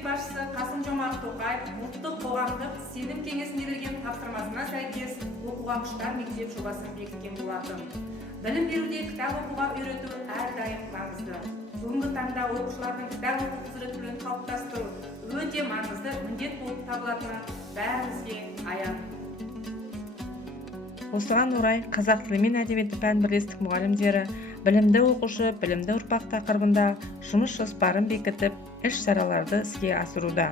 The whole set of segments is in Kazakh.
Мемлекет басшысы Қасым-Жомарт Тоқаев ұлттық қоғамдық сенім кеңесіне берген тапсырмасына сәйкес оқуға құштар мектеп жобасын бекіткен болатын. Білім беруде кітап оқуға үйрету әрдайым маңызды. Бүгінгі таңда оқушылардың кітап оқу құзыреттілігін қалыптастыру өте маңызды міндет болып табылатыны бәрімізге аян. Осыған орай қазақ тілі мен әдебиеті пән бірлестік мұғалімдері білімді оқушы, білімді ұрпақ тақырыбында жұмыс жоспарын бекітіп, іс-шараларды іске асыруда.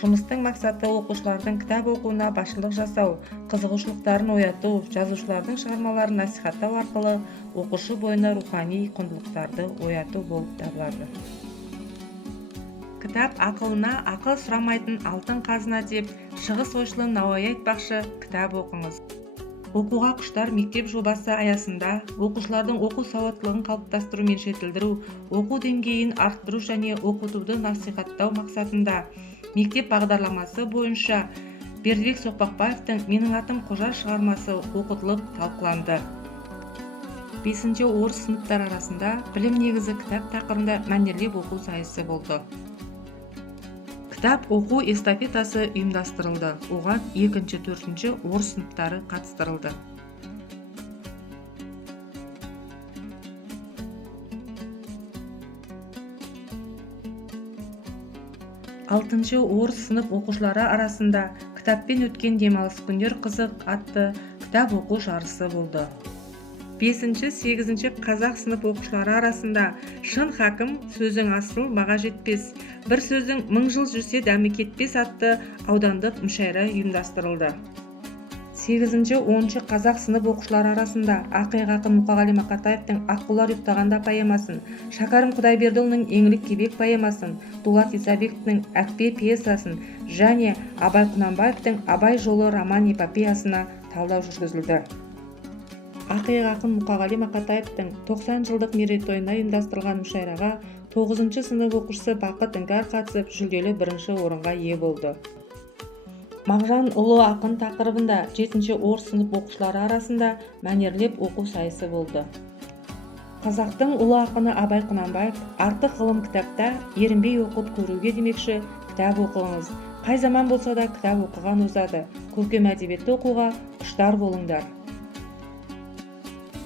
Жұмыстың мақсаты оқушылардың кітап оқуына басшылық жасау, қызығушылықтарын ояту, жазушылардың шығармаларын насихаттау арқылы оқушы бойына рухани құндылықтарды ояту болып табылады. Кітап ақылына ақыл сұрамайтын алтын қазына деп шығыс ойшылы Науаи айтпақшы, кітап оқыңыз. Оқуға құштар мектеп жобасы аясында оқушылардың оқу сауаттылығын қалыптастыру мен жетілдіру, оқу деңгейін арттыру және оқытуды насихаттау мақсатында мектеп бағдарламасы бойынша Бердібек Соқпақбаевтың «Менің атым Қожа» шығармасы оқытылып талқыланды. 5-ші орыс сыныптар арасында білім негізі кітап тақырыбында мәнерлеп оқу сайысы болды. Кітап оқу эстафетасы ұйымдастырылды. Оған 2-4 орыс сыныптары қатыстырылды. 6-ші орыс сынып оқушылары арасында кітаппен өткен демалыс күндер қызық атты кітап оқу жарысы болды. 5-8 қазақ сынып оқушылары арасында шын хакім сөзің асыл баға жетпес, бір сөздің 1000 жыл жүрсе дәмі кетпес атты аудандық мүшәйра ұйымдастырылды. 8-10 қазақ сынып оқушылары арасында ақиық ақын Мұқағали Мақатаевтың «Аққулар ұйықтағанда» поэмасын, Шәкәрім Құдайбердіұлының «Еңлік кебек» поэмасын, Дулат Исабековтың «Әкпе» пьесасын және Абай Құнанбаевтың «Абай жолы» роман-эпопеясына талдау жүргізілді. Ақиық ақын Мұқағали Мақатаевтың 90 жылдық мерейтойына ұйымдастырылған мүшәйраға 9-шы сынып оқушысы Бақыт Іңкәр қатысып, жүлделі 1-ші орынға ие болды. Мағжан ұлы ақын тақырыбында 7-ші орыс сынып оқушылары арасында мәнерлеп оқу сайысы болды. Қазақтың ұлы ақыны Абай Құнанбаев артық ғылым кітапта ерінбей оқып көруге демекші, кітап оқыңыз. Қай заман болса да кітап оқыған озады. Көркем әдебиетті оқуға құштар болыңдар.